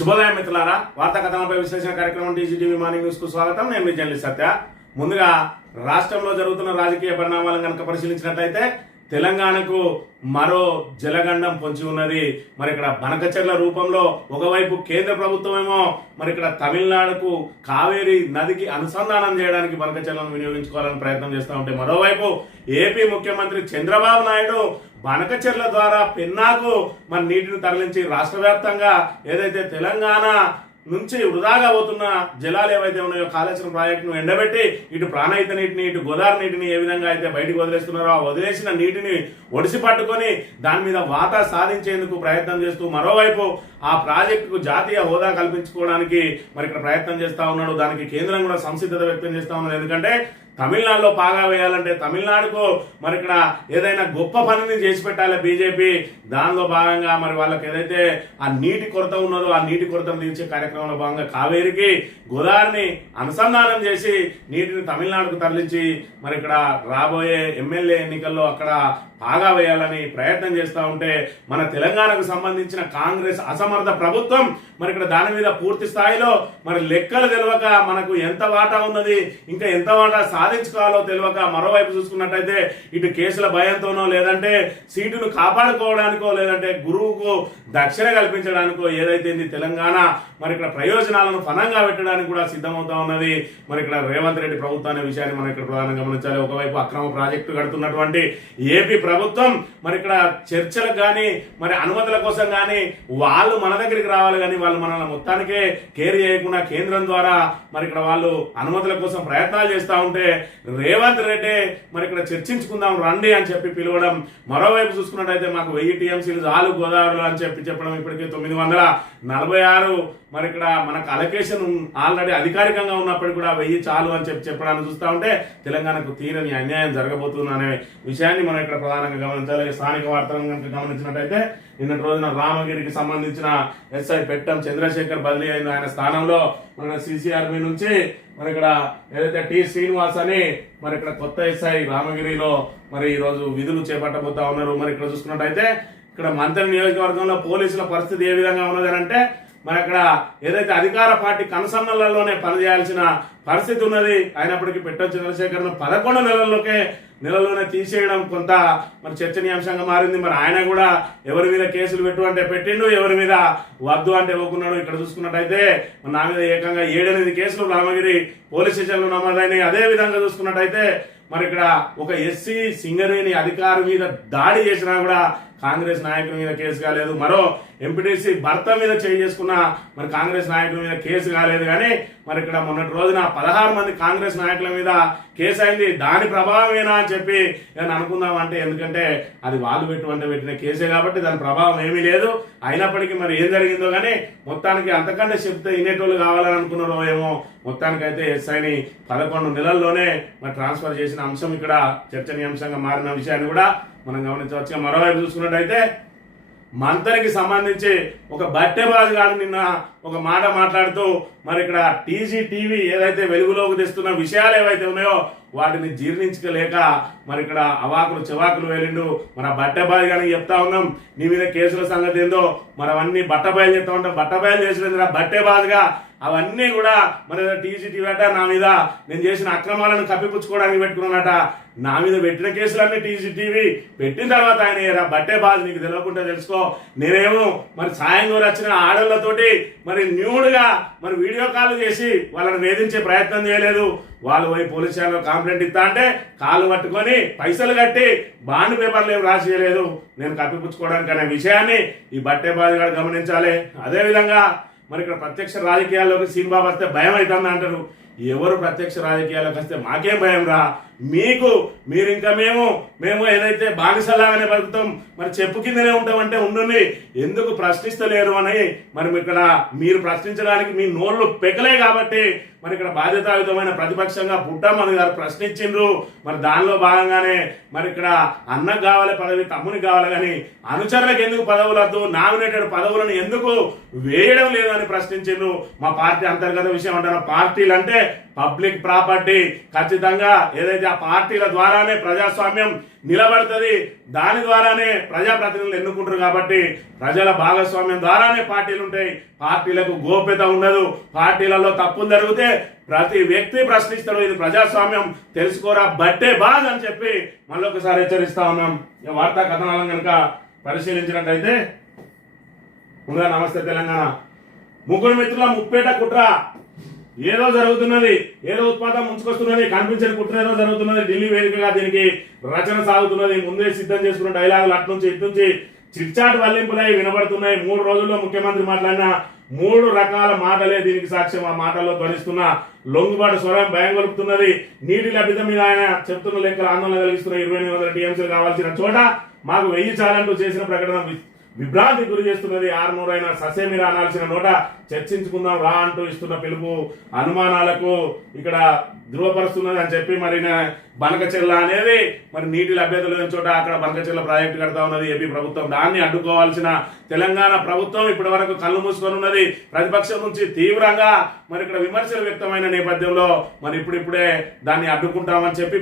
శుభోదయం మిత్రులారా, వార్తా కథనంపై విశ్లేషణ కార్యక్రమం టీజీటీవీ మార్నింగ్ న్యూస్ కు స్వాగతం. నేను మీ జర్నలిస్ట్ సత్య. ముందుగా రాష్ట్రంలో జరుగుతున్న రాజకీయ పరిణామాలను కనుక పరిశీలించినట్లయితే తెలంగాణకు మరో జలగండం పొంచి ఉన్నది. మరి ఇక్కడ బనకచెర్ల రూపంలో ఒకవైపు కేంద్ర ప్రభుత్వం ఏమో మరి ఇక్కడ తమిళనాడుకు కావేరీ నదికి అనుసంధానం చేయడానికి బనకచెర్లను వినియోగించుకోవాలని ప్రయత్నం చేస్తూ ఉంటే, మరోవైపు ఏపీ ముఖ్యమంత్రి చంద్రబాబు నాయుడు బనకచెర్ల ద్వారా పెన్నాకు మరి నీటిని తరలించి రాష్ట్ర వ్యాప్తంగా ఏదైతే తెలంగాణ నుంచి వృధాగా పోతున్న జలాలు ఏవైతే ఉన్నాయో కాళేశ్వరం ప్రాజెక్టును ఎండబెట్టి ఇటు ప్రాణహిత నీటిని ఇటు గోదావరి నీటిని ఏ విధంగా అయితే బయటకు వదిలేస్తున్నారో ఆ వదిలేసిన నీటిని ఒడిసి పట్టుకొని దాని మీద వాటా సాధించేందుకు ప్రయత్నం చేస్తూ మరోవైపు ఆ ప్రాజెక్టుకు జాతీయ హోదా కల్పించుకోవడానికి మరి ఇక్కడ ప్రయత్నం చేస్తా ఉన్నాడు. దానికి కేంద్రం కూడా సంసిద్ధత వ్యక్తం చేస్తా ఉన్నది. ఎందుకంటే తమిళనాడులో పాగా వేయాలంటే తమిళనాడుకు మరి ఇక్కడ ఏదైనా గొప్ప పనిని చేసి పెట్టాలి బీజేపీ. దానిలో భాగంగా మరి వాళ్ళకి ఏదైతే ఆ నీటి కొరత ఉన్నదో ఆ నీటి కొరతను తీర్చే కార్యక్రమంలో భాగంగా కావేరికి గోదావరిని అనుసంధానం చేసి నీటిని తమిళనాడుకు తరలించి మరి ఇక్కడ రాబోయే ఎమ్మెల్యే ఎన్నికల్లో అక్కడ పాగా వేయాలని ప్రయత్నం చేస్తూ ఉంటే, మన తెలంగాణకు సంబంధించిన కాంగ్రెస్ అసమర్థ ప్రభుత్వం మరి ఇక్కడ దాని మీద పూర్తి స్థాయిలో మరి లెక్కలు తెలియక మనకు ఎంత వాటా ఉన్నది ఇంకా ఎంత వాటా సాధించుకోవాలో తెలియక మరోవైపు చూసుకున్నట్టయితే ఇటు కేసుల భయంతోనో లేదంటే సీటును కాపాడుకోవడానికో లేదంటే గురువుకు దక్షిణ కల్పించడానికో ఏదైతే తెలంగాణ మరి ఇక్కడ ప్రయోజనాలను ఫలంగా పెట్టడానికి కూడా సిద్ధమవుతా ఉన్నది. మరి ఇక్కడ రేవంత్ రెడ్డి ప్రభుత్వం అనే విషయాన్ని మనం ఇక్కడ ప్రధానంగా గమనించాలి. ఒకవైపు అక్రమ ప్రాజెక్టు కడుతున్నటువంటి ఏపీ ప్రభుత్వం మరి ఇక్కడ చర్చలకు కానీ మరి అనుమతుల కోసం కానీ వాళ్ళు మన దగ్గరికి రావాలి, కానీ వాళ్ళు మనల్ని మొత్తానికే కేర్ చేయకుండా కేంద్రం ద్వారా మరి ఇక్కడ వాళ్ళు అనుమతుల కోసం ప్రయత్నాలు చేస్తూ ఉంటే రేవంత్ రెడ్డి మరి ఇక్కడ చర్చించుకుందాం రండి అని చెప్పి పిలవడం, మరోవైపు చూసుకున్నట్టయితే మాకు 1000 టీఎంసీలు చాలు గోదావరిలో అని చెప్పడం, ఇప్పటికే 946 మరి ఇక్కడ మనకు అలొకేషన్ ఆల్రెడీ అధికారికంగా ఉన్నప్పటికీ కూడా 1000 చాలు అని చెప్పడానికి చూస్తూ ఉంటే తెలంగాణకు తీరని అన్యాయం జరగబోతుంది అనే విషయాన్ని మనం ఇక్కడ ప్రధానంగా గమనించాలి. స్థానిక వార్తలను కనుక గమనించినట్టయితే నిన్నటి రోజున రామగిరికి సంబంధించిన ఎస్ఐ పెట్టం చంద్రశేఖర్ బదిలీ అయింది. ఆయన స్థానంలో మన సిసిఆర్బి నుంచి మరి ఇక్కడ ఏదైతే టి శ్రీనివాస్ అని మరి ఇక్కడ కొత్త ఎస్ఐ రామగిరిలో మరి ఈ రోజు విధులు చేపట్టబోతా ఉన్నారు. మరి ఇక్కడ చూసుకున్నట్టయితే ఇక్కడ మంత్రి నియోజకవర్గంలో పోలీసుల పరిస్థితి ఏ విధంగా ఉన్నది అంటే, మరి అక్కడ ఏదైతే అధికార పార్టీ కనుసన్నలలోనే పనిచేయాల్సిన పరిస్థితి ఉన్నది. అయినప్పటికీ పెట్ట చంద్రశేఖర్ 11 నెలల్లోనే తీసేయడం కొంత మరి చర్చనీయాంశంగా మారింది. మరి ఆయన కూడా ఎవరి మీద కేసులు పెట్టు అంటే పెట్టిండు, ఎవరి మీద వద్దు అంటే ఒప్పుకున్నాడు. ఇక్కడ చూసుకున్నట్టయితే నా మీద ఏకంగా 7-8 కేసులు రామగిరి పోలీస్ స్టేషన్లో నమోదైనాయి. అదే విధంగా చూసుకున్నట్టయితే మరి ఇక్కడ ఒక ఎస్సీ సింగరేణి అధికారి మీద దాడి చేసినా కూడా కాంగ్రెస్ నాయకుల మీద కేసు కాలేదు. మరో ఎంపీటీసీ భర్త మీద చేసుకున్న మరి కాంగ్రెస్ నాయకుల మీద కేసు కాలేదు. కానీ మరి ఇక్కడ మొన్నటి రోజున 16 మంది కాంగ్రెస్ నాయకుల మీద కేసు అయింది. దాని ప్రభావమేనా అని చెప్పి నేను అనుకుందాం అంటే, ఎందుకంటే అది వాళ్ళు పెట్టిన కేసే కాబట్టి దాని ప్రభావం ఏమీ లేదు. అయినప్పటికీ మరి ఏం జరిగిందో కానీ మొత్తానికి అంతకంటే చెప్తే ఇనేటోళ్ళు కావాలని అనుకున్నారో ఏమో, మొత్తానికైతే ఎస్ఐని 11 నెలల్లోనే మరి ట్రాన్స్ఫర్ చేసిన అంశం ఇక్కడ చర్చనీయాంశంగా మారిన విషయాన్ని కూడా మనం గమనించవచ్చు. మరోవైపు చూసుకున్నట్టయితే మంత్రికి సంబంధించి ఒక బట్టెబాజు గారు నిన్న ఒక మాట మాట్లాడుతూ మరి ఇక్కడ టీజీటీవీ ఏదైతే వెలుగులోకి తెస్తున్న విషయాలు ఏవైతే ఉన్నాయో వాటిని జీర్ణించలేక మరి ఇక్కడ అవాకులు చెవాకులు వెళ్ళిండు. మన బట్టెబాజు గారికి చెప్తా ఉన్నాం, నీ మీద కేసుల సంగతి ఏందో మరి అవన్నీ బట్టబయలు చెప్తా ఉంటాం. బట్టబయలు చేసిన బట్టెబాజుగా అవన్నీ కూడా మరి టీజీటీవీ అట నా మీద నేను చేసిన అక్రమాలను కప్పిపుచ్చుకోవడానికి పెట్టుకున్నానట. నా మీద పెట్టిన కేసులన్నీ టీజీటీవీ పెట్టిన తర్వాత ఆయన బట్టే బాధ నీకు తెలియకుండా తెలుసుకో, నేనేమో మరి సాయం కూడా వచ్చిన ఆడళ్లతోటి మరి న్యూడ్గా మరి వీడియో కాల్ చేసి వాళ్ళని వేధించే ప్రయత్నం చేయలేదు. వాళ్ళు పోయి పోలీస్ స్టేషన్లో కంప్లైంట్ ఇస్తా అంటే కాలు పట్టుకొని పైసలు కట్టి బాండ్ పేపర్లు ఏం రాసియలేదు నేను కప్పిపుచ్చుకోవడానికి అనే విషయాన్ని ఈ బట్టే బాధ గారు గమనించాలి. అదేవిధంగా మరి ఇక్కడ ప్రత్యక్ష రాజకీయాల్లోకి సీన్ బాబు వస్తే భయం అవుతుంది అంటారు. ఎవరు ప్రత్యక్ష రాజకీయాల్లోకి వస్తే మాకేం భయం రా, మీరు ఇంకా మేము ఏదైతే బానిసలాగానే బతుకుతాం, మరి చెప్పు కిందనే ఉంటామంటే ఉండండి, ఎందుకు ప్రశ్నిస్తలేరు అని మరి ఇక్కడ మీరు ప్రశ్నించడానికి మీ నోళ్ళు పెకలే కాబట్టి మరి ఇక్కడ బాధ్యతాయుతమైన ప్రతిపక్షంగా పుట్టమని గారు ప్రశ్నించిండ్రు. మరి దానిలో భాగంగానే మరి ఇక్కడ అన్నకు కావాలి పదవి, తమ్మునికి కావాలి, కానీ అనుచరులకు ఎందుకు పదవులు వద్దు, నామినేటెడ్ పదవులను ఎందుకు వేయడం లేదు అని ప్రశ్నించిండ్రు. మా పార్టీ అంతర్గత విషయం అంటారు. పార్టీలు అంటే పబ్లిక్ ప్రాపర్టీ ఖచ్చితంగా ఏదైతే ఆ పార్టీల ద్వారానే ప్రజాస్వామ్యం నిలబడుతుంది, దాని ద్వారానే ప్రజాప్రతినిధులు ఎన్నుకుంటారు కాబట్టి ప్రజల భాగస్వామ్యం ద్వారానే పార్టీలు ఉంటాయి. పార్టీలకు గోప్యత ఉండదు, పార్టీలలో తప్పులు జరిగితే ప్రతి వ్యక్తి ప్రశ్నిస్తాడు. ఇది ప్రజాస్వామ్యం తెలుసుకోరా బట్టే బాధ అని చెప్పి మళ్ళొకసారి హెచ్చరిస్తా ఉన్నాం. వార్తా కథనాలను కనుక పరిశీలించినట్టయితే ముందుగా నమస్తే తెలంగాణ. ముగ్గురు మిత్రుల ముప్పేట కుట్ర ఏదో జరుగుతున్నది, ఏదో ఉత్పాదం ముంచుకొస్తున్నది, కనిపించని కుట్ర ఏదో జరుగుతున్నది. ఢిల్లీ వేదికగా దీనికి రచన సాగుతున్నది. ముందే సిద్ధం చేసుకున్న డైలాగులు అట్నుంచి ఇట్నుంచి చిట్చాట్ వల్లింపులై వినబడుతున్నాయి. 3 రోజుల్లో ముఖ్యమంత్రి మాట్లాడిన 3 రకాల మాటలే దీనికి సాక్ష్యం. ఆ మాటల్లో ధ్వనిస్తున్న లొంగుబాటు స్వరం భయం గొలుపుతున్నది. నీటి లభ్యత మీద ఆయన చెప్తున్న లెక్కలు ఆందోళన కలిగిస్తున్న 2800 టీఎంసీలు కావాల్సిన చోట మాకు 1000 చాలంటూ చేసిన ప్రకటన విభ్రాంతి గురి చేస్తున్నది. 600 అయినా ససేమిరా అనాల్సిన నోట చర్చించుకుందాం రా అంటూ ఇస్తున్న పిలుపు అనుమానాలకు ఇక్కడ ధృవపరుస్తున్నది అని చెప్పి మరి బనకచెర్ల అనేది మరి నీటి లభ్యత లేని చోట అక్కడ బనకచెర్ల ప్రాజెక్టు కడతా ఉన్నది ఏపీ ప్రభుత్వం. దాన్ని అడ్డుకోవాల్సిన తెలంగాణ ప్రభుత్వం ఇప్పటి వరకు కళ్ళు మూసుకొని ఉన్నది. ప్రతిపక్షం నుంచి తీవ్రంగా మరి ఇక్కడ విమర్శలు వ్యక్తమైన నేపథ్యంలో మరి ఇప్పుడిప్పుడే దాన్ని అడ్డుకుంటామని చెప్పి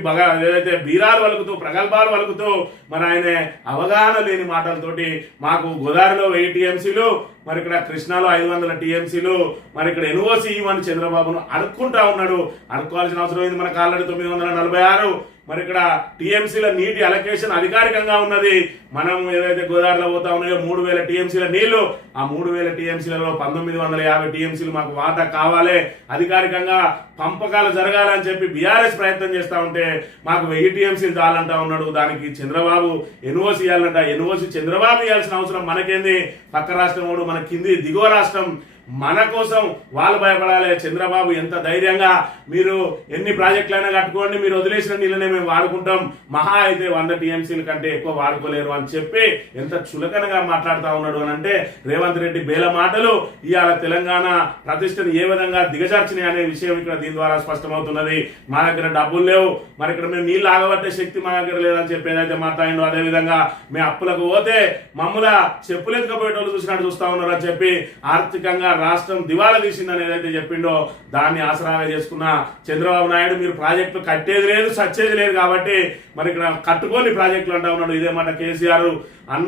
ఏదైతే బీరాలు వలుకుతూ ప్రగల్భాలు వలుకుతూ మరి ఆయన అవగాహన లేని మాటలతోటి మాకు గోదావరిలో 1000 టీఎంసీలు మరి ఇక్కడ కృష్ణాలో 500 టీఎంసీలు మరి ఇక్కడ ఎన్ఓసి ఇవ్వని చంద్రబాబును అడుక్కుంటా ఉన్నాడు. అడుక్కోవాల్సిన అవసరం ఏంది? మనకు ఆల్రెడీ 946 మరి ఇక్కడ టీఎంసీల నీటి అలొకేషన్ అధికారికంగా ఉన్నది. మనం ఏదైతే గోదావరిలో పోతా ఉన్నాయో 3000 టీఎంసీల నీళ్లు, ఆ 3000 టీఎంసీలలో 1950 టీఎంసీలు మాకు వాటా కావాలి, అధికారికంగా పంపకాలు జరగాలని చెప్పి బీఆర్ఎస్ ప్రయత్నం చేస్తా ఉంటే మాకు 1000 టీఎంసీలు చాలంటా ఉన్నాడు. దానికి చంద్రబాబు ఎన్ఓసి ఇవ్వాలంట. ఎన్ఓసి చంద్రబాబు ఇవ్వాల్సిన అవసరం మనకేంది? పక్క రాష్ట్రం వాడు మన కింది దిగువ రాష్ట్రం మన కోసం వాళ్ళు భయపడాలి. చంద్రబాబు ఎంత ధైర్యంగా మీరు ఎన్ని ప్రాజెక్టులైనా కట్టుకోండి, మీరు వదిలేసిన నీళ్ళనే మేము వాడుకుంటాం, మహా అయితే 100 టీఎంసీల కంటే ఎక్కువ వాడుకోలేరు అని చెప్పి ఎంత చులకనగా మాట్లాడుతూ ఉన్నాడు అని అంటే రేవంత్ రెడ్డి బేల మాటలు ఇవాళ తెలంగాణ ప్రతిష్టను ఏ విధంగా దిగజార్చినాయి అనే విషయం ఇక్కడ దీని ద్వారా స్పష్టమవుతున్నది. మా దగ్గర డబ్బులు లేవు, మరి ఇక్కడ మేము నీళ్ళు ఆగబట్టే శక్తి మా దగ్గర లేదని చెప్పి ఏదైతే మాట్లాడిండో అదేవిధంగా మేము అప్పులకు పోతే మమ్ముల చెప్పులెత్తుకపోయేటోళ్ళు చూసినట్టు చూస్తా ఉన్నారు అని చెప్పి ఆర్థికంగా రాష్ట్రం దివాళా తీసిందని ఏదైతే చెప్పిండో దాన్ని ఆసరాగా చేసుకున్న చంద్రబాబు నాయుడు మీరు ప్రాజెక్టులు కట్టేది లేదు సచ్చేది లేదు కాబట్టి మరి ఇక్కడ కట్టుకోని ప్రాజెక్టులు అంటా ఉన్నాడు. ఇదే మాట కేసీఆర్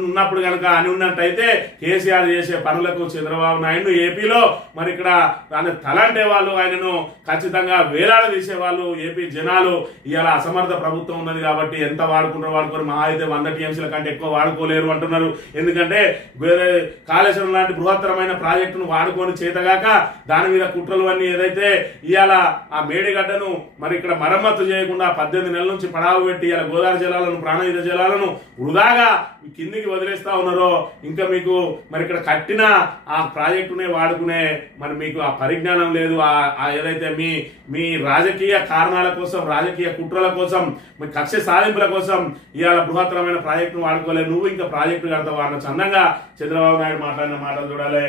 ఉన్నప్పుడు కనుక అని ఉన్నట్టయితే కేసీఆర్ చేసే పనులకు చంద్రబాబు నాయుడు ఏపీలో మరి ఇక్కడ దాని తలంటే వాళ్ళు ఆయనను ఖచ్చితంగా వేలాడ తీసేవాళ్ళు. ఏపీ జనాలు ఇవాళ అసమర్థ ప్రభుత్వం ఉన్నది కాబట్టి ఎంత వాడుకుంటారో వాడుకొని మహా అయితే 100 టీఎంసీల కంటే ఎక్కువ వాడుకోలేరు అంటున్నారు. ఎందుకంటే కాళేశ్వరం లాంటి బృహత్తరమైన ప్రాజెక్టును వాడుకొని చేతగాక దాని మీద కుట్రలు అన్ని ఏదైతే ఇవాళ ఆ మేడిగడ్డను మరి ఇక్కడ మరమ్మతు చేయకుండా 18 నెలల నుంచి పడావు పెట్టి ఇవాళ గోదావరి జలాలను ప్రాణహిత జలాలను వృధాగా కిందికి వదిలేస్తా ఉన్నారో ఇంకా మీకు మరి ఇక్కడ కట్టిన ఆ ప్రాజెక్టునే వాడుకునే మరి మీకు ఆ పరిజ్ఞానం లేదు. ఆ ఏదైతే మీ రాజకీయ కారణాల కోసం రాజకీయ కుట్రల కోసం మీ కక్ష సాధింపుల కోసం ఇవాళ బృహత్తరమైన ప్రాజెక్టును వాడుకోలేదు. నువ్వు ఇంకా ప్రాజెక్టు కడతావు అన్న చందంగా చంద్రబాబు నాయుడు మాట్లాడిన మాటలు చూడాలి.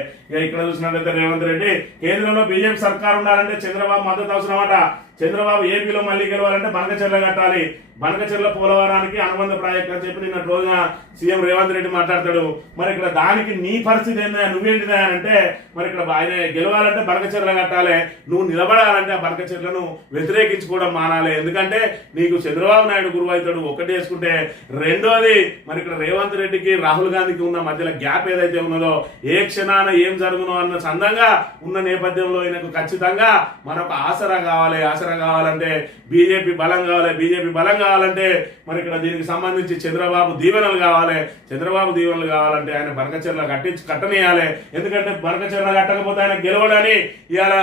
ఇక్కడ చూసినట్లయితే రేవంత్ రెడ్డి కేంద్రంలో బీజేపీ సర్కార్ ఉండాలంటే చంద్రబాబు మద్దతు అవసరమట. చంద్రబాబు ఏపీలో మళ్ళీ గెలవాలంటే బనకచెర్ల కట్టాలి, బనకచెర్ల పోలవరానికి అనుబంధ ప్రాజెక్టు అని చెప్పి నిన్న రోజున సీఎం రేవంత్ రెడ్డి మాట్లాడతాడు. మరి ఇక్కడ దానికి నీ పరిస్థితి ఏందా, నువ్వేంటిదా అంటే మరి ఇక్కడ ఆయన గెలవాలంటే బనకచెర్ల కట్టాలి, నువ్వు నిలబడాలంటే ఆ బనకచెర్లను వ్యతిరేకించుకోవడం మానాలి. ఎందుకంటే నీకు చంద్రబాబు నాయుడు గురువు అవుతాడు ఒకటి వేసుకుంటే. రెండోది మరి ఇక్కడ రేవంత్ రెడ్డికి రాహుల్ గాంధీకి ఉన్న మధ్యలో గ్యాప్ ఏదైతే ఉన్నదో ఏ క్షణాన ఏం జరుగునో అన్న చందంగా ఉన్న నేపథ్యంలో ఈయనకు ఖచ్చితంగా మరొక ఆసరా కావాలి. ఆసరా కావాలంటే బీజేపీ బలం కావాలి. బీజేపీ బలం కావాలంటే మరి ఇక్కడ దీనికి సంబంధించి చంద్రబాబు దీవెనలు కావాలి. చంద్రబాబు దీవెనలు కావాలంటే ఆయన బనకచెర్ల కట్టనియాలి. ఎందుకంటే బనకచెర్ల కట్టకపోతే ఆయన గెలవడని ఇవాళ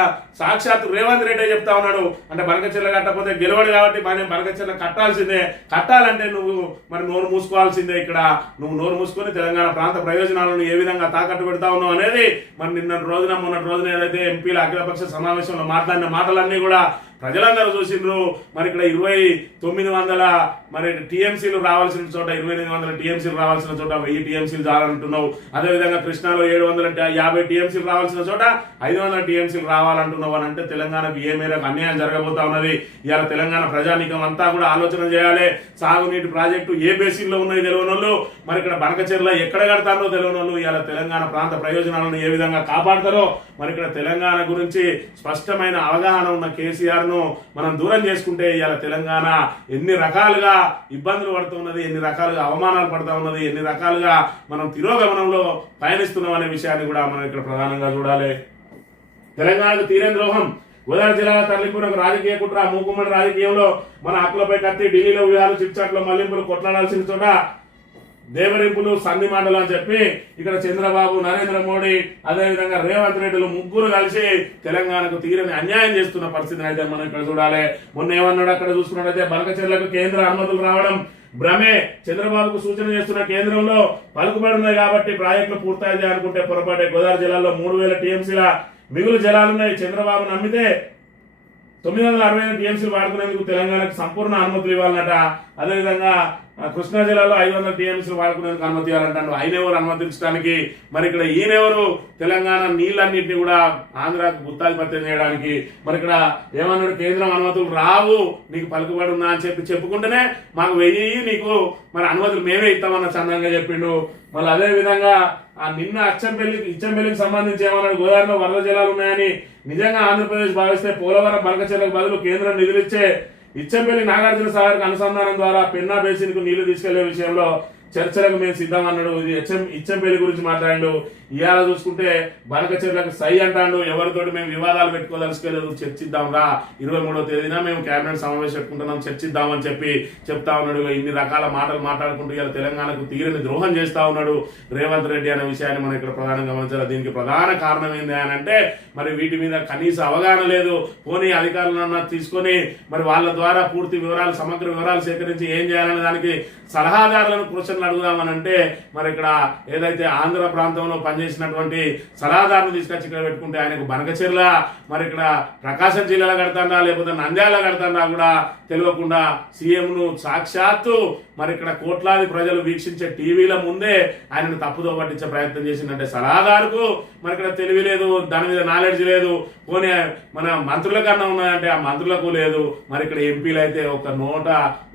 సాక్షాత్ రేవంత్ రెడ్డి చెప్తా ఉన్నాడు. అంటే బనకచెర్ల కట్టకపోతే గెలవడు కాబట్టి మనం బనకచెర్ల కట్టాల్సిందే. కట్టాలంటే నువ్వు మరి నోరు మూసుకోవాల్సిందే. ఇక్కడ నువ్వు నోరు మూసుకొని తెలంగాణ ప్రాంత ప్రయోజనాలను ఏ విధంగా తాకట్టు పెడతా ఉన్నావు అనేది మరి మొన్నటి రోజున ఏదైతే ఎంపీల అఖిలపక్ష సమావేశంలో మాట్లాడిన మాటలన్నీ కూడా ప్రజలందరూ చూసిండ్రు. మరి ఇక్కడ 2900 మరి టీఎంసీలు రావాల్సిన చోట 2800 టీఎంసీలు రావాల్సిన చోట 1000 టీఎంసీలు చాలంటున్నావు. అదేవిధంగా కృష్ణాలో 750 టీఎంసీలు రావాల్సిన చోట 500 టీఎంసీలు రావాలంటున్నావు అని అంటే తెలంగాణకు ఏ మేరకు అన్యాయం జరగబోతా ఉన్నది. ఇవాళ తెలంగాణ ప్రజానీకం అంతా కూడా ఆలోచన చేయాలి. సాగునీటి ప్రాజెక్టు ఏ బేసిన్ లో ఉన్నది తెలియనోళ్ళు, మరి ఇక్కడ బనకచెర్ల ఎక్కడ కడతారో తెలియనోళ్ళు ఇవాళ తెలంగాణ ప్రాంత ప్రయోజనాలను ఏ విధంగా కాపాడతారో మరి ఇక్కడ తెలంగాణ గురించి స్పష్టమైన అవగాహన ఉన్న కేసీఆర్ మాటను మనం దూరం చేసుకుంటే ఇవాళ తెలంగాణ ఎన్ని రకాలుగా ఇబ్బందులు పడుతున్నది, ఎన్ని రకాలుగా అవమానాలు పడుతూ ఉన్నది, ఎన్ని రకాలుగా మనం తిరోగమనంలో పయనిస్తున్నాం అనే విషయాన్ని కూడా మనం ఇక్కడ ప్రధానంగా చూడాలి. తెలంగాణకు తీరని ద్రోహం, గోదావరి జిల్లాలో తరలింపునకు రాజకీయ కుట్ర, మూకుమ్మడి రాజకీయంలో మన హక్కులపై కత్తి, ఢిల్లీలో వ్యూహాలు, చిట్చాట్లో మళ్లింపులు, కొట్లాడాల్సిన చోట దేవరింపులు, సంధి మాటలు అని చెప్పి ఇక్కడ చంద్రబాబు, నరేంద్ర మోడీ, అదేవిధంగా రేవంత్ రెడ్డిలు ముగ్గురు కలిసి తెలంగాణకు తీరని అన్యాయం చేస్తున్న పరిస్థితిని అయితే మనం ఇక్కడ చూడాలి. మొన్న ఏమన్నాడు అక్కడ చూసుకున్నట్టయితే బనకచెర్లకు కేంద్ర అనుమతులు రావడం భ్రమే, చంద్రబాబుకు సూచన చేస్తున్న కేంద్రంలో పలుకుబడి ఉన్నాయి కాబట్టి ప్రాజెక్టులు పూర్తయితే అనుకుంటే పొరపాటే. గోదావరి జిల్లాలో 3000 టీఎంసీల మిగులు జలాలున్నాయి. చంద్రబాబు నమ్మితే 965 టీఎంసీలు వాడుకునేందుకు తెలంగాణకు సంపూర్ణ అనుమతులు ఇవ్వాలన్నట. అదేవిధంగా కృష్ణా జిల్లాలో 500 టీఎంసీలు వాడుకునేందుకు అనుమతి ఇవ్వాలంటాడు. ఆయనెవరు అనుమతించడానికి? మరి ఇక్కడ ఈయనెవరు తెలంగాణ నీళ్ళన్నింటినీ కూడా ఆంధ్రాకు గుత్తాధిపత్యం చేయడానికి? మరి ఇక్కడ ఏమన్నాడు, కేంద్రం అనుమతులు రావు, నీకు పలుకుబడి ఉన్నా అని చెప్పుకుంటేనే మాకు వెయ్యి, నీకు మరి అనుమతులు మేమే ఇస్తామన్న చందంగా చెప్పిండు. మళ్ళీ అదే విధంగా ఆ నిన్న ఇచ్చంపల్లికి సంబంధించి ఏమన్నాడు, గోదావరిలో వరద జలాలు ఉన్నాయని నిజంగా ఆంధ్రప్రదేశ్ భావిస్తే పోలవరం బనకచెర్లకు బదులు కేంద్రం నిధులిచ్చే ఇచ్చంపల్లి నాగార్జున సాగర్కు అనుసంధానం ద్వారా పెన్నా బేసిన్ కు నీళ్లు తీసుకెళ్లే విషయంలో చర్చలకు మేము సిద్ధం అన్నాడు. ఇది ఇచ్చంపల్లి గురించి మాట్లాడాడు. ఇవాళ చూసుకుంటే బనకచెర్లకు సై అంటాడు. ఎవరితోటి మేము వివాదాలు పెట్టుకోదలుచుకోలేదు, చర్చిద్దాం రా, 23వ తేదీన మేము కేబినెట్ సమావేశం పెట్టుకుంటున్నాం, చర్చిద్దామని చెప్పి చెప్తా ఉన్నాడు. ఇన్ని రకాల మాటలు మాట్లాడుకుంటూ ఇలా తెలంగాణకు తీరని ద్రోహం చేస్తా ఉన్నాడు రేవంత్ రెడ్డి అనే విషయాన్ని మనం ఇక్కడ ప్రధానంగా గమనించాలి. దీనికి ప్రధాన కారణం ఏంటి అని అంటే మరి వీటి మీద కనీస అవగాహన లేదు. పోనీ అధికారులన్నా తీసుకొని మరి వాళ్ళ ద్వారా పూర్తి వివరాలు, సమగ్ర వివరాలు సేకరించి ఏం చేయాలనే దానికి సలహాదారులను క్వశ్చన్లు అడుగుదామని అంటే మరి ఇక్కడ ఏదైతే ఆంధ్ర ప్రాంతంలో పనిచేసినటువంటి సలహాదారును తీసుకొచ్చి ఇక్కడ పెట్టుకుంటే ఆయనకు బనకచెర్ల మరి ఇక్కడ ప్రకాశం జిల్లాలో కడతాడా లేకపోతే నంద్యాల కడతాడా కూడా తెలియకుండా సీఎంను సాక్షాత్తు మరి ఇక్కడ కోట్లాది ప్రజలు వీక్షించే టీవీల ముందే ఆయనను తప్పుదో పట్టించే ప్రయత్నం చేసిందంటే సలహాదారుకు మరి ఇక్కడ తెలివి లేదు, దాని మీద నాలెడ్జ్ లేదు. పోనీ మన మంత్రుల కన్నా ఉన్నాయంటే ఆ మంత్రులకు లేదు. మరి ఇక్కడ ఎంపీలు అయితే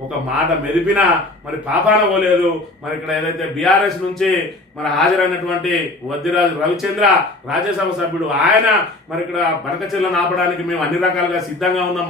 ఒక మాట మెదిపినా మరి పాపాన పోలేదు. మరి ఇక్కడ ఏదైతే బీఆర్ఎస్ నుంచి మరి హాజరైనటువంటి వద్దిరాజు రవిచంద్ర రాజ్యసభ సభ్యుడు, ఆయన మరి ఇక్కడ బనకచెర్లను ఆపడానికి మేము అన్ని రకాలుగా సిద్ధంగా ఉన్నాం,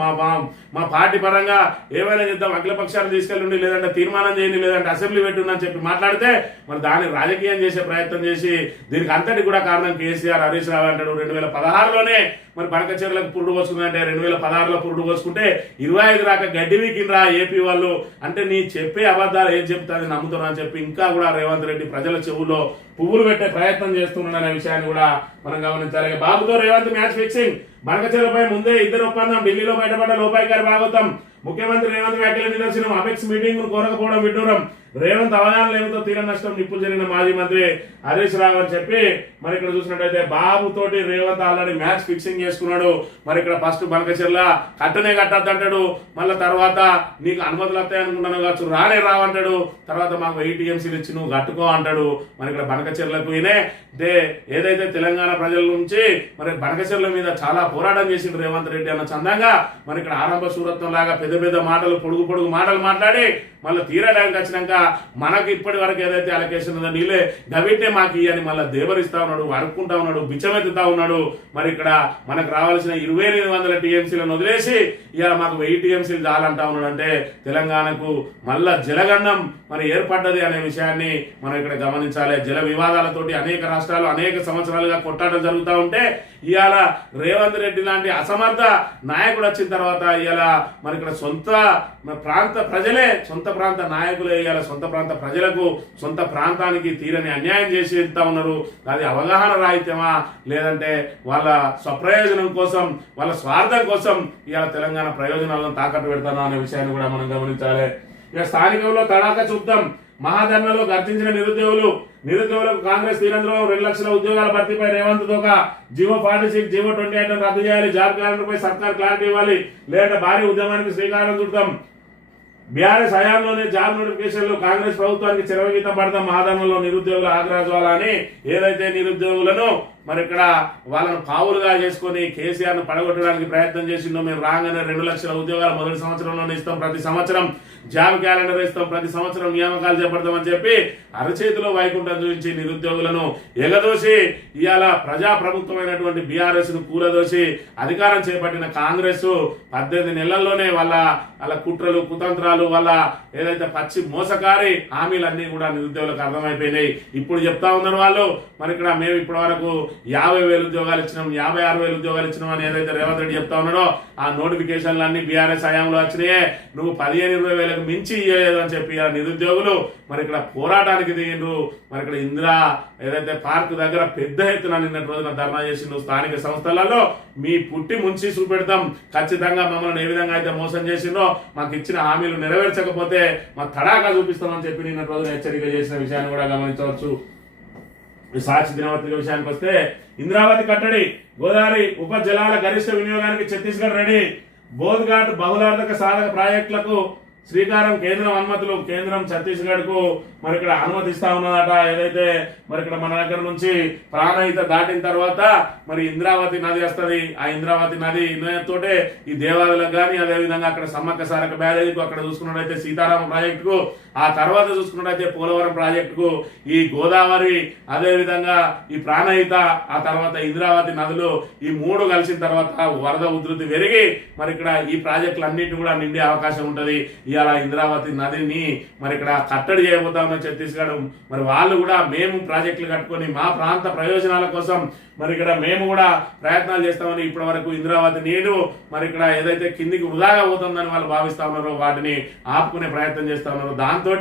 మా పార్టీ పరంగా ఏమైనా చేద్దాం, అఖిల పక్షాలు తీసుకెళ్ళండి, లేదంటే తీర్మానం చేయండి, లేదంటే అసెంబ్లీ పెట్టుందని చెప్పి మాట్లాడితే మరి దాన్ని రాజకీయం చేసే ప్రయత్నం చేసి దీనికి అంతటి కూడా కారణం కేసీఆర్, హరీష్ రావు అంటాడు. 2016లోనే మరి బనకచెర్లకు పురుడు పోసుకుందంటే 2016లో పురుడు పోసుకుంటే 25 దాకా గడ్డి వీకిండ్రా ఏపీ వాళ్ళు అంటే నీ చెప్పే అబద్ధాలు ఏం చెప్తాది నమ్ముతున్నా అని చెప్పి ఇంకా కూడా రేవంత్ రెడ్డి ప్రజల చెవుల్లో పువ్వులు పెట్టే ప్రయత్నం చేస్తున్నాడనే విషయాన్ని కూడా మనం గమనించాలి. బాబుతో రేవంత్ మ్యాచ్ ఫిక్సింగ్, బనకచెర్లపై ముందే ఇద్దరు ఒప్పందం, ఢిల్లీలో బయటపడ్డ లోపాయికారి భాగవతం, ముఖ్యమంత్రి రేవంత్ వ్యాఖ్యల నిదర్శనం, అపెక్స్ మీటింగ్ కోరకపోవడం విడ్డూరం, రేవంత్ అవగాహన లేకపోతే తీర నష్టం, నిప్పులు జరిగిన మాజీ మంత్రి హరీష్ రావు అని చెప్పి మరి ఇక్కడ చూసినట్టయితే బాబు తోటి రేవంత్ ఆల్రెడీ మ్యాచ్ ఫిక్సింగ్ చేసుకున్నాడు. మరి ఇక్కడ ఫస్ట్ బనకచెర్ల కట్టనే కట్టద్దు అంటాడు, మళ్ళీ తర్వాత నీకు అనుమతులు వస్తాయి అనుకుంటాను కావచ్చు, రానే రావంటాడు, తర్వాత మాకు 8 టీఎంసీలు ఇచ్చి నువ్వు కట్టుకో అంటాడు. మరి ఇక్కడ బనకచెర్లకు అంటే ఏదైతే తెలంగాణ ప్రజల నుంచి మరి బనకచెర్ల మీద చాలా పోరాటం చేసిండు రేవంత్ రెడ్డి అన్న చందంగా మరి ఇక్కడ ఆరంభ సూరత్వం లాగా పెద్ద మాటలు, పొడుగు మాటలు మాట్లాడి మళ్ళీ తీరడానికి వచ్చినాక మనకు ఇప్పటి వరకు ఏదైతే అలొకేషన్ ఉందో నీళ్ళే గవిట్టే మాకు అని మళ్ళీ దేవరిస్తా ఉన్నాడు, అడుక్కుంటా ఉన్నాడు, బిచ్చమెత్తుతా ఉన్నాడు. మరి ఇక్కడ మనకు రావాల్సిన 2800 టీఎంసీలను వదిలేసి ఇవాళ మాకు 1000 టీఎంసీలు చాలంటా ఉన్నాడు. అంటే తెలంగాణకు మళ్ళా జలగండం మరి ఏర్పడ్డది అనే విషయాన్ని మనం ఇక్కడ గమనించాలి. జల వివాదాలతోటి అనేక రాష్ట్రాలు అనేక సంవత్సరాలుగా కొట్టాటం జరుగుతూ ఉంటే ఇవాళ రేవంత్ రెడ్డి లాంటి అసమర్థ నాయకుడు వచ్చిన తర్వాత ఇవాళ మరి ఇక్కడ సొంత ప్రాంత ప్రజలే, సొంత ప్రాంత నాయకులే ఇవాళ సొంత ప్రాంత ప్రజలకు, సొంత ప్రాంతానికి తీరని అన్యాయం చేసి ఇస్తా ఉన్నారు. అది అవగాహన రాహిత్యమా లేదంటే వాళ్ళ స్వప్రయోజనం కోసం, వాళ్ళ స్వార్థం కోసం ఇవాళ తెలంగాణ ప్రయోజనాలను తాకట్టు పెడతాను అనే విషయాన్ని కూడా మనం గమనించాలి. ఇక స్థానికంలో తడాక చూద్దాం, మహాధర్నలో గర్జించిన నిరుద్యోగులకు కాంగ్రెస్ తీరంలో 2 లక్షల ఉద్యోగాల భర్తీపై రేవంత్ తోక, జీవో 46, జీవో 28 రద్దు చేయాలి, జాబ్ క్యాలెండర్పై సర్కార్ క్లారిటీ ఇవ్వాలి, లేదంటే భారీ ఉద్యమానికి శ్రీకారం చుడతాం. బీఆర్ఎస్ హయాంలోనే జాబ్ నోటిఫికేషన్లు కాంగ్రెస్ ప్రభుత్వానికి చెరవగీతం పడతాం, మహాధర్నలో నిరుద్యోగుల ఆగ్రహ జ్వాల అని ఏదైతే నిరుద్యోగులను మరి ఇక్కడ వాళ్ళను పావులుగా చేసుకొని కేసీఆర్ ను పడగొట్టడానికి ప్రయత్నం చేసిండో, మేము రాగానే 2 లక్షల ఉద్యోగాలు మొదటి సంవత్సరంలోనే ఇస్తాం, ప్రతి సంవత్సరం జాబ్ క్యాలెండర్ ఇస్తాం, ప్రతి సంవత్సరం నియామకాలు చేపడతామని చెప్పి అరచేతిలో వైకుంఠం చూపించి నిరుద్యోగులను ఎగదోసి ఇవాళ ప్రజాప్రభుత్వమైనటువంటి బీఆర్ఎస్ ను కూలదోసి అధికారం చేపట్టిన కాంగ్రెస్ 18 నెలల్లోనే వాళ్ళ కుట్రలు కుతంత్రాలు వాళ్ళ ఏదైతే పచ్చి మోసకారి హామీలన్నీ కూడా నిరుద్యోగులకు అర్థమైపోయినాయి. ఇప్పుడు చెప్తా ఉన్నారు వాళ్ళు, మరి ఇక్కడ మేము ఇప్పటి వరకు 50,000 ఉద్యోగాలు ఇచ్చినాం, 56,000 ఉద్యోగాలు ఇచ్చినాం అని ఏదైతే రేవంత్ రెడ్డి చెప్తా ఉన్నాడో ఆ నోటిఫికేషన్లు అన్ని బీఆర్ఎస్ హయాంలో వచ్చినాయే, నువ్వు 15-20,000 మించి ఇయ్యలేదు అని చెప్పి ఆ నిరుద్యోగులు మరి ఇక్కడ పోరాటానికి దిగిండ్రు. మరి ఇక్కడ ఇందిరా ఏదైతే పార్క్ దగ్గర పెద్ద ఎత్తున నిన్నటి రోజున ధర్నా చేసిండ్రు. స్థానిక సంస్థలలో మీ పుట్టి ముంచి చూపెడతాం, ఖచ్చితంగా మమ్మల్ని ఏ విధంగా అయితే మోసం చేసిండ్రో మాకు ఇచ్చిన హామీలు నెరవేర్చకపోతే మా తడాకా చూపిస్తామని చెప్పి నిన్నటి రోజున హెచ్చరిక చేసిన విషయాన్ని కూడా గమనించవచ్చు. సాక్షి దినపత్రిక విషయానికి వస్తే ఇంద్రావతి కట్టడి, గోదావరి ఉప జలాల గరిష్ట వినియోగానికి ఛత్తీస్గఢ్ రెడీ, బోధ్ఘాట్ బహుళార్థక సాధక ప్రాజెక్టులకు శ్రీకారం, కేంద్రం అనుమతులు, కేంద్రం ఛత్తీస్గఢ్ కు మరి ఇక్కడ అనుమతిస్తా ఉన్నదట. ఏదైతే మరి ఇక్కడ మన దగ్గర నుంచి ప్రాణహిత దాటిన తర్వాత మరి ఇంద్రావతి నది వస్తుంది. ఆ ఇంద్రావతి నది తోటే ఈ దేవాలయాలకు కానీ అదేవిధంగా అక్కడ సమ్మక్క సారక బ్యారేజ్కు, అక్కడ చూసుకున్నట్టయితే సీతారామ ప్రాజెక్టుకు, ఆ తర్వాత చూసుకున్నట్టయితే పోలవరం ప్రాజెక్టుకు, ఈ గోదావరి అదేవిధంగా ఈ ప్రాణహిత ఆ తర్వాత ఇంద్రావతి నదులు ఈ 3 కలిసిన తర్వాత వరద ఉధృతి పెరిగి మరి ఇక్కడ ఈ ప్రాజెక్టులు అన్నింటినీ కూడా నిండే అవకాశం ఉంటది. ఇవాళ ఇంద్రావతి నదిని మరి ఇక్కడ కట్టడి చేయబోతా ఉన్న ఛత్తీస్గఢ్, మరి వాళ్ళు కూడా మేము ప్రాజెక్టులు కట్టుకొని మా ప్రాంత ప్రయోజనాల కోసం మరి ఇక్కడ మేము కూడా ప్రయత్నాలు చేస్తామని ఇప్పటి వరకు ఇంద్రావతి నీరు మరి ఇక్కడ ఏదైతే కిందికి వృధాగా పోతుందని వాళ్ళు భావిస్తా ఉన్నారో వాటిని ఆపుకునే ప్రయత్నం చేస్తా ఉన్నారు. దాంతో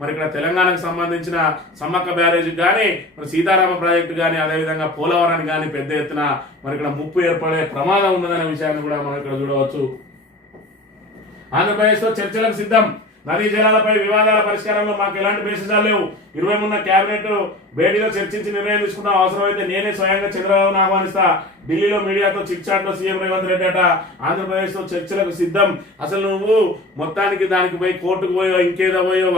మరి ఇక్కడ తెలంగాణకు సంబంధించిన సమ్మక్క బ్యారేజ్ కానీ మరి సీతారామ ప్రాజెక్టు కానీ అదేవిధంగా పోలవరానికి కానీ పెద్ద ఎత్తున మరి ఇక్కడ ముప్పు ఏర్పడే ప్రమాదం ఉన్నదనే విషయాన్ని కూడా మనం ఇక్కడ చూడవచ్చు. ఆంధ్రప్రదేశ్ తో చర్చలకు సిద్ధం, నదీ జలాలపై వివాదాల పరిష్కారంలో మాకు ఎలాంటి బేసిసాలు లేవు, 23 కేబినెట్ భేటీలో చర్చించి నిర్ణయం తీసుకున్న అవసరమైతే నేనే స్వయంగా చంద్రబాబును ఆహ్వానిస్తా, ఢిల్లీలో మీడియాతో చిక్ చాట్ లో సీఎం రేవంత్ రెడ్డి అట. ఆంధ్రప్రదేశ్ తో చర్చలకు సిద్ధం, అసలు నువ్వు మొత్తానికి దానికి పోయి కోర్టుకు పోయో ఇంకేదో పోయో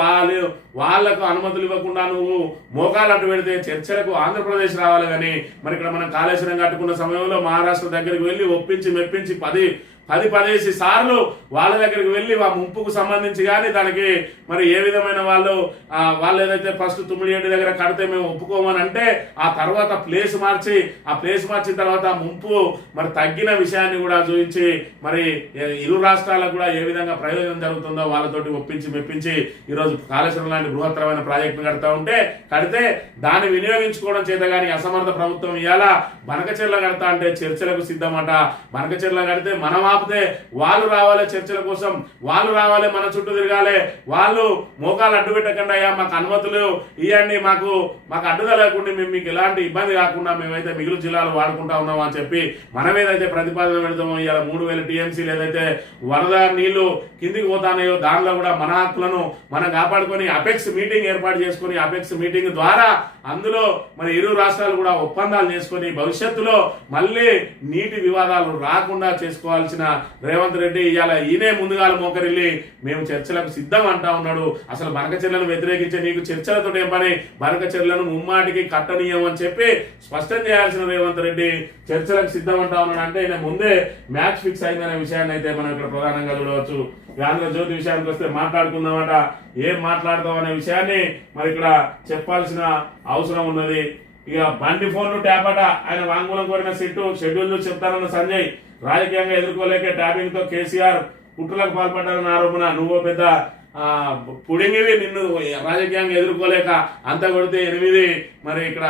వాళ్లకు అనుమతులు ఇవ్వకుండా నువ్వు మోకాలు అడ్డు పెడితే చర్చలకు ఆంధ్రప్రదేశ్ రావాలి. కానీ మరి ఇక్కడ మనం కాళేశ్వరం కట్టుకున్న సమయంలో మహారాష్ట్ర దగ్గరికి వెళ్లి ఒప్పించి మెప్పించి 10 సార్లు వాళ్ళ దగ్గరికి వెళ్ళి ఆ ముంపుకు సంబంధించి కానీ దానికి మరి ఏ విధమైన వాళ్ళు ఏదైతే ఫస్ట్ తుమ్మిడిగడ్డ దగ్గర కడితే మేము ఒప్పుకోమని అంటే ఆ తర్వాత ప్లేస్ మార్చిన తర్వాత ముంపు మరి తగ్గిన విషయాన్ని కూడా చూపించి మరి ఇరు రాష్ట్రాలకు కూడా ఏ విధంగా ప్రయోజనం జరుగుతుందో వాళ్ళతోటి ఒప్పించి మెప్పించి ఈరోజు కాళేశ్వరం లాంటి బృహత్తరమైన ప్రాజెక్టును కడితే దాన్ని వినియోగించుకోవడం చేత కానీ అసమర్థ ప్రభుత్వం ఇవాళ బనకచెర్ల కడతా అంటే చర్చలకు సిద్ధమట. బనకచెర్ల కడితే మనం ఆపితే వాళ్ళు రావాలి, చర్చల కోసం వాళ్ళు రావాలి, మన చుట్టూ తిరగాలి, వాళ్ళు మోకాలు అడ్డు పెట్టకుండా అయ్యా మాకు అనుమతులు ఇవ్వండి, మాకు అడ్డుగా లేకుండా మేము మీకు ఎలాంటి ఇబ్బంది కాకుండా మేమైతే మిగులు జిల్లాలు వాడుకుంటా ఉన్నాం అని చెప్పి మనం ఏదైతే ప్రతిపాదన పెడతామో ఇవాళ 3000 టీఎంసీలు ఏదైతే వరద నీళ్లు కిందికి పోతానాయో దానిలో కూడా మన హక్కులను మనం కాపాడుకొని అపెక్స్ మీటింగ్ ఏర్పాటు చేసుకుని అపెక్స్ మీటింగ్ ద్వారా అందులో మరి ఇరు రాష్ట్రాలు కూడా ఒప్పందాలు చేసుకుని భవిష్యత్తులో మళ్ళీ నీటి వివాదాలు రాకుండా చేసుకోవాల్సిన రేవంత్ రెడ్డి ఇవాళ ఈయనే ముందుగాల మోకరిల్లి మేము చర్చలకు సిద్ధం అంటా ఉన్నాడు. అసలు బనకచెర్లను వ్యతిరేకించే నీకు చర్చలతో ఏం పని, బనకచెర్లను ముమ్మాటికి కట్టనీయం అని చెప్పి స్పష్టం చేయాల్సిన రేవంత్ రెడ్డి చర్చలకు సిద్ధం అంటా ఉన్నాడు. అంటే ఈయన ముందే మ్యాచ్ ఫిక్స్ అయిందనే విషయాన్ని అయితే మనం ఇక్కడ ప్రధానంగా చూడవచ్చు. ఆంధ్రజ్యోతి విషయానికి వస్తే మాట్లాడుకుందామట, ఏం మాట్లాడతాం అనే విషయాన్ని మరి ఇక్కడ చెప్పాల్సిన అవసరం ఉన్నది. ఇక బండి ఫోన్లు ట్యాప్ అట, ఆయన వాంగ్మూలం కోరిన షెడ్యూల్ చెప్తారన్న సంజయ్, రాజకీయంగా ఎదుర్కోలేక ట్యాపింగ్ తో కేసీఆర్ కుట్రలకు పాల్పడ్డారన్న ఆరోపణ, నువ్వు పెద్ద పుడింగివి, నిన్ను రాజకీయంగా ఎదుర్కోలేక అంత కొడితే 8 మరి ఇక్కడ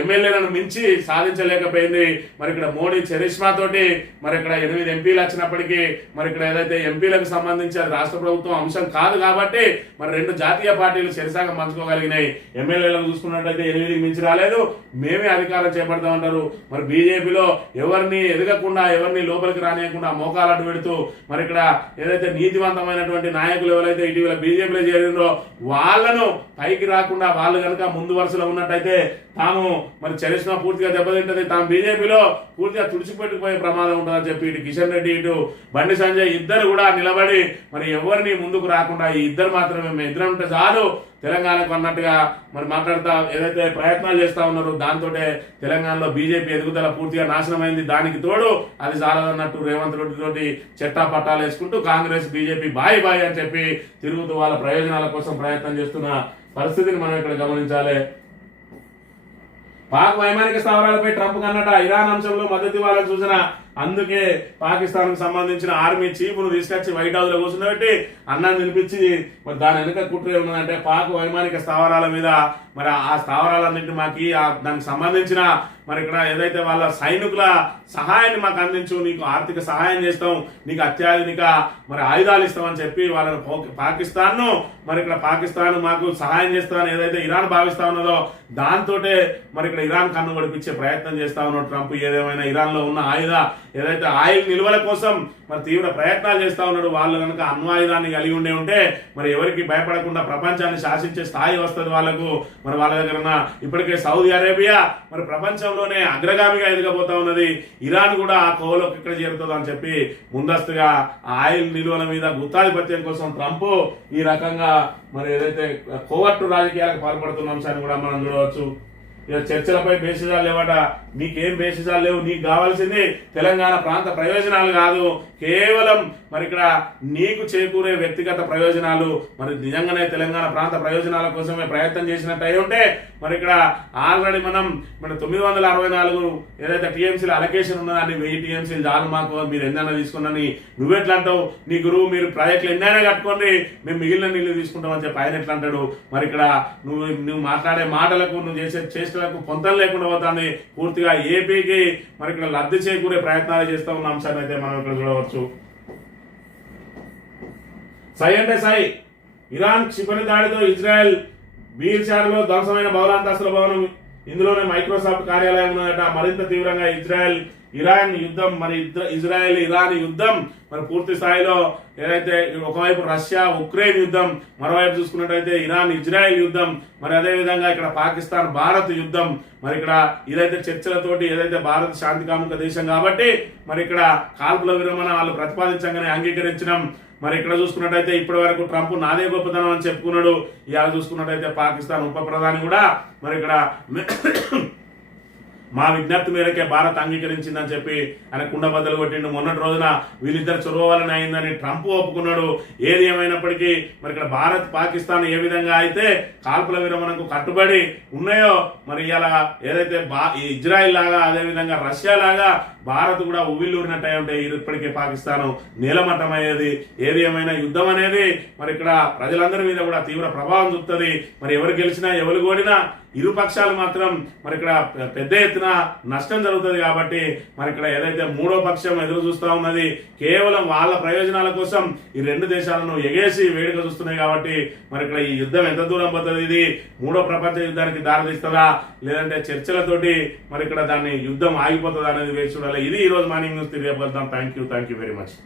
ఎమ్మెల్యేలను మించి సాధించలేకపోయింది. మరి ఇక్కడ మోడీ చరిష్మా తోటి మరి ఇక్కడ 8 ఎంపీలు వచ్చినప్పటికీ మరి ఇక్కడ ఏదైతే ఎంపీలకు సంబంధించి అది రాష్ట్ర ప్రభుత్వం అంశం కాదు కాబట్టి మరి 2 జాతీయ పార్టీలు చెరిసాగం పంచుకోగలిగినాయి. ఎమ్మెల్యేలను చూసుకున్నట్టయితే 8కి మించి రాలేదు, మేమే అధికారం చేపడతామంటారు. మరి బీజేపీలో ఎవరిని ఎదగకుండా ఎవరిని లోపలికి రానియకుండా మోకాలు అడ్డు పెడుతూ మరి ఇక్కడ ఏదైతే నీతివంతమైనటువంటి నాయకులు ఎవరైతే ఇటీవల బీజేపీలో చేరిందో వాళ్ళను పైకి రాకుండా వాళ్ళు కనుక ముందు వరుసలో ఉన్నట్టయితే తాము మరి చరిష్మా పూర్తిగా దెబ్బతింటది, తాము బీజేపీలో పూర్తిగా తుడిచిపెట్టుకుపోయే ప్రమాదం ఉంటుందని చెప్పి ఇటు కిషన్ రెడ్డి ఇటు బండి సంజయ్ ఇద్దరు కూడా నిలబడి మరి ఎవరిని ముందుకు రాకుండా ఈ ఇద్దరు మాత్రమే మేము ఇద్దరు ఉంటే చాలు తెలంగాణకు అన్నట్టుగా మరి మాట్లాడుతా ఏదైతే ప్రయత్నాలు చేస్తా ఉన్నారో దాంతో తెలంగాణలో బీజేపీ ఎదుగుదల పూర్తిగా నాశనమైంది. దానికి తోడు అది చాలదన్నట్టు రేవంత్ రెడ్డి తోటి చెట్టా పట్టాలు వేసుకుంటూ కాంగ్రెస్ బీజేపీ బాయ్ బాయ్ అని చెప్పి తిరుగుతూ వాళ్ళ ప్రయోజనాల కోసం ప్రయత్నం చేస్తున్న పరిస్థితిని మనం ఇక్కడ గమనించాలి. పాక్ వైమానిక స్థావరాలపై ట్రంప్ కన్నట ఇరాన్ అంశంలో మద్దతు ఇవ్వాలని సూచన. అందుకే పాకిస్తాన్ కు సంబంధించిన ఆర్మీ చీఫ్ ను తీసుకొచ్చి వైట్ హౌస్ లో కూర్చున్నబెట్టి అన్నాన్ని నిలిపించి మరి దాని వెనుక కుట్ర ఉన్నదంటే పాక్ వైమానిక స్థావరాల మీద మరి ఆ స్థావరాలన్నింటి మాకి దానికి సంబంధించిన మరి ఇక్కడ ఏదైతే వాళ్ళ సైనికుల సహాయాన్ని మాకు అందించు, నీకు ఆర్థిక సహాయం చేస్తాం, నీకు అత్యాధునిక మరి ఆయుధాలు ఇస్తామని చెప్పి వాళ్ళని పాకిస్తాన్ ను మరి ఇక్కడ పాకిస్తాన్ మాకు సహాయం చేస్తామని ఏదైతే ఇరాన్ భావిస్తా ఉన్నదో దాంతో మరి ఇక్కడ ఇరాన్ కన్ను గడిపించే ప్రయత్నం చేస్తా ఉన్నాడు ట్రంప్. ఏదేమైనా ఇరాన్ లో ఉన్న ఏదైతే ఆయిల్ నిల్వల కోసం మరి తీవ్ర ప్రయత్నాలు చేస్తా ఉన్నాడు. వాళ్ళు కనుక అణ్వాయుధాన్ని కలిగి ఉంటే మరి ఎవరికి భయపడకుండా ప్రపంచాన్ని శాసించే స్థాయి వస్తుంది వాళ్ళకు. మరి వాళ్ళ దగ్గర ఇప్పటికే సౌదీ అరేబియా మరి ప్రపంచంలోనే అగ్రగామిగా ఎదగబోతా ఉన్నది. ఇరాన్ కూడా ఆ కోవలోకి ఇక్కడ చేరుతుంది అని చెప్పి ముందస్తుగా ఆయిల్ నిల్వల మీద గుత్తాధిపత్యం కోసం ట్రంప్ ఈ రకంగా మరి ఏదైతే కోవర్టు రాజకీయాలకు పాల్పడుతున్న అంశాన్ని కూడా మనం చూడవచ్చు. ఇక చర్చలపై బేసిజాలు లేవట. నీకేం బేసిజాలు లేవు, నీకు కావాల్సింది తెలంగాణ ప్రాంత ప్రయోజనాలు కాదు, కేవలం మరి ఇక్కడ నీకు చేకూరే వ్యక్తిగత ప్రయోజనాలు. మరి నిజంగానే తెలంగాణ ప్రాంత ప్రయోజనాల కోసమే ప్రయత్నం చేసినట్టు అయి ఉంటే మరి ఇక్కడ ఆల్రెడీ మన 964 ఏదైతే టీఎంసీలు అలొకేషన్ ఉన్నదో అన్ని 1000 టీఎంసీలు చాలు మాకు, మీరు ఎన్నైనా తీసుకున్నాని నువ్వెట్లా అంటావు, నీ గురువు మీరు ప్రాజెక్టులు ఎన్నైనా కట్టుకోండి మేము మిగిలిన నీళ్లు తీసుకుంటామని చెప్పి ఆయన ఎట్లా అంటాడు. మరి ఇక్కడ నువ్వు మాట్లాడే మాటలకు నువ్వు చేసే చేష్టలకు పొంతం లేకుండా పోతుంది. పూర్తిగా ఏపీకి మరి ఇక్కడ లబ్ధి చేకూరే ప్రయత్నాలు చేస్తా ఉన్న అంశాన్ని అయితే మనం ఇక్కడ చూడవచ్చు. సై అంటే సై. ఇరాన్ క్షిపణి దాడితో ఇజ్రాయెల్ బీర్షార్లో ధ్వంసమైన బహుళాంతస్తుల భవనం, ఇందులోనే మైక్రోసాఫ్ట్ కార్యాలయం ఉన్నదట. మరింత తీవ్రంగా ఇరాన్ యుద్ధం మరి ఇజ్రాయెల్ ఇరాన్ యుద్ధం మరి పూర్తి స్థాయిలో ఏదైతే ఒకవైపు రష్యా ఉక్రెయిన్ యుద్ధం, మరోవైపు చూసుకున్నట్టయితే ఇరాన్ ఇజ్రాయెల్ యుద్ధం, మరి అదే విధంగా ఇక్కడ పాకిస్తాన్ భారత్ యుద్ధం. మరి ఇక్కడ ఇదైతే చర్చలతోటి ఏదైతే భారత్ శాంతి కాముక దేశం కాబట్టి మరి ఇక్కడ కాల్పుల విరమణ వాళ్ళు ప్రతిపాదించగానే అంగీకరించడం. మరి ఇక్కడ చూసుకున్నట్టయితే ఇప్పటి వరకు ట్రంప్ నాదే గొప్పతనం అని చెప్పుకున్నాడు. ఇవాళ చూసుకున్నట్టయితే పాకిస్తాన్ ఉప ప్రధాని కూడా మరి ఇక్కడ మా విజ్ఞప్తి మేరకే భారత్ అంగీకరించిందని చెప్పి ఆయన కుండబద్దలు కొట్టిండు. మొన్నటి రోజున వీళ్ళిద్దరు చొరవ వలన అయిందని ట్రంప్ ఒప్పుకున్నాడు. ఏది ఏమైనప్పటికీ మరి ఇక్కడ భారత్ పాకిస్తాన్ ఏ విధంగా అయితే కాల్పుల విరమణకు కట్టుబడి ఉన్నాయో మరి ఇలా ఏదైతే ఇజ్రాయిల్ లాగా అదే విధంగా రష్యా లాగా భారత్ కూడా ఉవ్విల్లూరినట్టు ఉంటే ఇప్పటికే పాకిస్తాన్ నీలమట్టమయ్యేది. ఏది ఏమైనా యుద్ధం అనేది మరి ఇక్కడ ప్రజలందరి మీద కూడా తీవ్ర ప్రభావం చూపుతుంది. మరి ఎవరు గెలిచినా ఎవరు ఓడినా ఇరు పక్షాలు మాత్రం మరి ఇక్కడ పెద్ద ఎత్తున నష్టం జరుగుతుంది. కాబట్టి మరి ఇక్కడ ఏదైతే మూడో పక్షం ఎదురు చూస్తా ఉన్నది కేవలం వాళ్ళ ప్రయోజనాల కోసం ఈ రెండు దేశాలను ఎగేసి వేడుక చూస్తున్నాయి. కాబట్టి మరి ఇక్కడ ఈ యుద్ధం ఎంత దూరం పోతుంది, ఇది మూడో ప్రపంచ యుద్ధానికి దారితీస్తుందా లేదంటే చర్చలతోటి మరి ఇక్కడ దాన్ని యుద్ధం ఆగిపోతుందా అనేది వేచి చూడాలి. ఇది ఈ రోజు మార్నింగ్ న్యూస్ తెలియజేద్దాం. Thank you very much.